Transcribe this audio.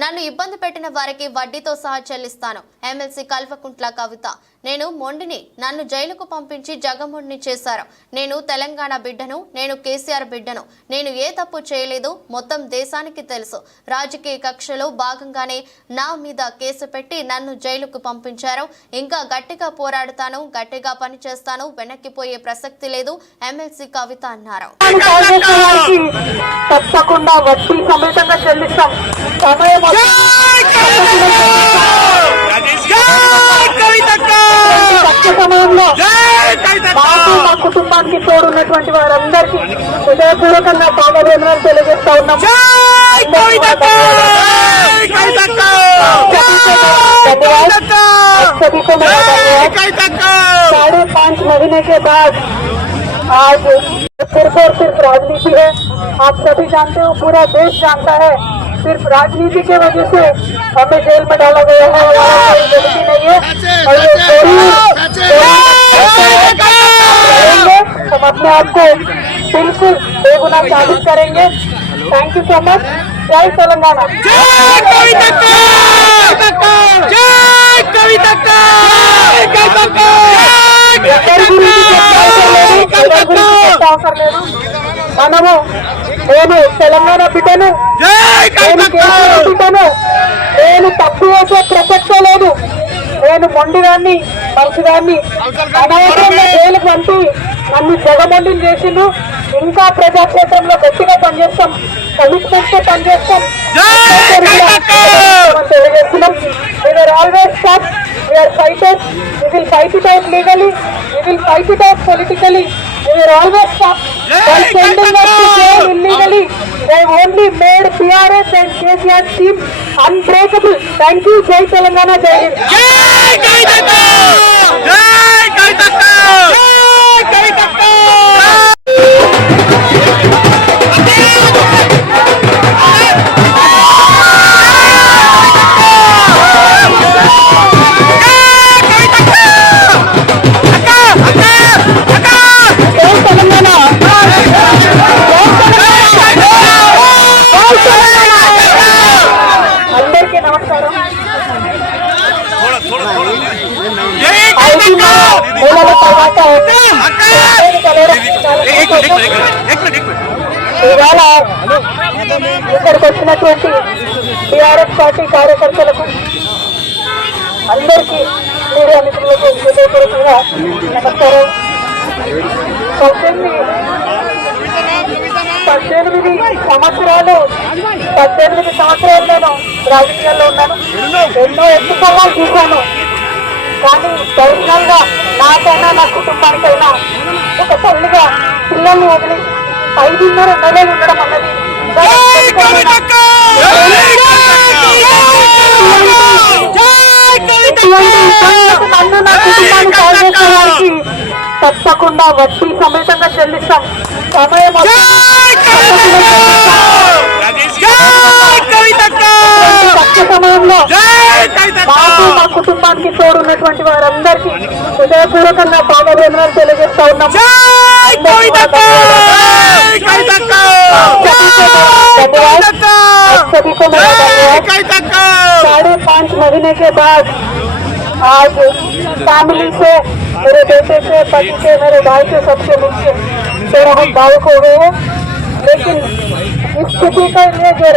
నన్ను ఇబ్బంది పెట్టిన వారికి వడ్డీతో సహా చెల్లిస్తాను. ఎమ్మెల్సీ కల్వకుంట్ల కవిత నేను మొండిని నన్ను జైలుకు పంపించి జగమొండిని చేశారు. నేను తెలంగాణ బిడ్డను నేను కేసీఆర్ బిడ్డను. నేను ఏ తప్పు చేయలేదు మొత్తం దేశానికి తెలుసు. రాజకీయ కక్షలో భాగంగానే నా మీద కేసు పెట్టి నన్ను జైలుకు పంపించారు. ఇంకా గట్టిగా పోరాడుతాను గట్టిగా పనిచేస్తాను వెనక్కిపోయే ప్రసక్తి లేదు ఎమ్మెల్సీ కవిత అన్నారు. తప్పకుండా వడ్డీ సమేతంగా చెల్లిస్తాం. సమయం సమయంలో మాకు మా కుటుంబానికి తోడున్నటువంటి వారందరికీ హృదయపూర్వకంగా పాదవేదనలు తెలియజేస్తా ఉన్నాం सभी को मेरा धन्यवाद साढ़े पाँच महीने के बाद आज सिर्फ़ और सिर्फ़ राजनीति है। आप सभी जानते हो पूरा देश जानता है। सिर्फ़ राजनीति के वजह से हमें जेल में डाला गया है। नहीं है। और ये हम अपने आप को बिल्कुल बेगुना साबित करेंगे। थैंक यू सो मच जय तेलंगाना। जय లేదు, లేదు. మనము నేను తెలంగాణ బిడ్డను బిడ్డను నేను తప్పు చేసే ప్రసక్తే లేదు. నేను మొండిదాన్ని మంచిదాన్ని అనవసరంగా జైలుకు పంపి నన్ను జగమొండిని చేసిండు ఇంకా ప్రజాక్షేత్రంలో గట్టిగా పనిచేస్తాం కమిట్మెంట్తో పనిచేస్తాం. తెలియజేస్తున్నాం. We are always fighters fight it out legally. we will fight it out politically we will always stop by sending us to jail illegally they only made PRS and KCR team unbreakable thank you jai telangana jai hind జై ఇవాళ ఇక్కడికి వచ్చినటువంటి TRS party కార్యకర్తలకు అందరికీ media మిత్రులకు హృదయపూర్వకంగా నమస్కారం. పద్దెనిమిది పద్దెనిమిది సంవత్సరాలు పద్దెనిమిది సంవత్సరాలు నేను రాజకీయాల్లో ఉన్నాను. ఎన్నో ఎత్తుకోవాలు చూశాను. కానీ దైవంగా నాకైనా నా కుటుంబానికైనా ఒక తల్లిగా పిల్లల్ని వదిలి ఐదున్నర నెలలు ఉండడం అన్నది తప్పకుండా వడ్డీ సమేతంగా చెల్లిస్తాం సమయం తక్కువ సమయంలో మా కుటుంబానికి తోడున్నటువంటి వారందరికీ హృదయపూర్వకంగా పాదవేదనలు తెలియజేస్తా ఉన్నాం सभी को मेरा धन्यवाद साढ़े पाँच महीने के बाद आज फैमिली से मेरे बेटे से पति से मेरे भाई से सबसे मिलके थोड़ा हम भावुक हो गए हैं लेकिन इस स्थिति के लिए जो